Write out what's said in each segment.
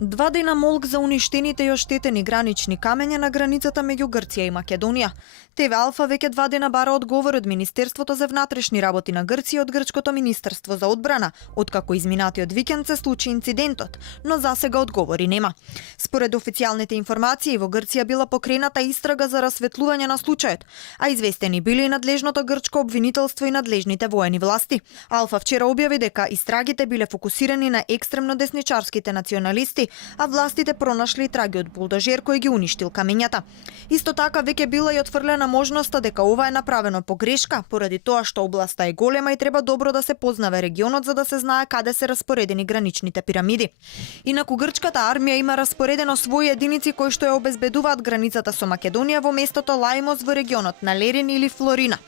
2 дена молк за уништените и оштетени гранични камења на границата меѓу Грција и Македонија. ТВ Алфа веќе 2 дена бара одговор од Министерството за внатрешни работи на Грција и од Грчкото Министерство за одбрана, откако изминатиот викенд се случи инцидентот, но засега одговори нема. Според официјалните информации, во Грција била покрената истрага за расветлување на случајот, а известени били и надлежното грчко обвинителство и надлежните воени власти. Алфа вчера објави дека истрагите биле фокусирани на екстремно десничарските националисти, а властите пронашли траги од булдожер кој ги уништил камењата. Исто така веќе била и отфрлена можноста дека ова е направено по грешка, поради тоа што областа е голема и треба добро да се познава регионот за да се знае каде се распоредени граничните пирамиди. Инаку грчката армија има распоредено своји единици кои што ја обезбедуваат границата со Македонија во местото Лаимос во регионот на Лерин или Флорина.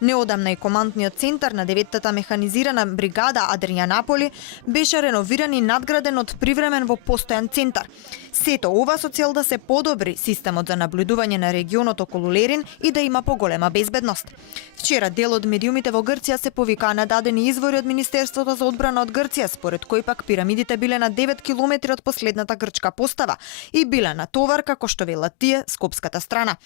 Неодамна и командниот центар на 9-та механизирана бригада Адријанаполи беше реновиран и надграден од привремен во постојан центар. Сето ова со цел да се подобри системот за наблюдување на регионот околу Лерин и да има поголема безбедност. Вчера дел од медиумите во Грција се повикаа на дадени извори од Министерството за одбрана од Грција, според кој пак пирамидите биле на 9 километри од последната грчка постава и биле на товар како што велат тие скопската страна.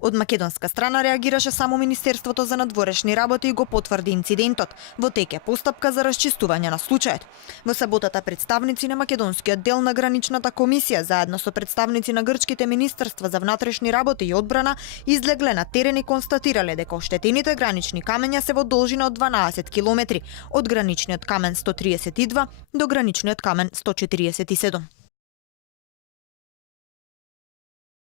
Од македонска страна реагираше само Министерството за надворешни работи и го потврди инцидентот. Во тек е постапка за расчистување на случајот. Во саботата представници на македонскиот дел на граничната комисија заедно со представници на грчките министерства за внатрешни работи и одбрана излегле на терен и констатирале дека оштетените гранични камења се во должина од 12 километри, од граничниот камен 132 до граничниот камен 147.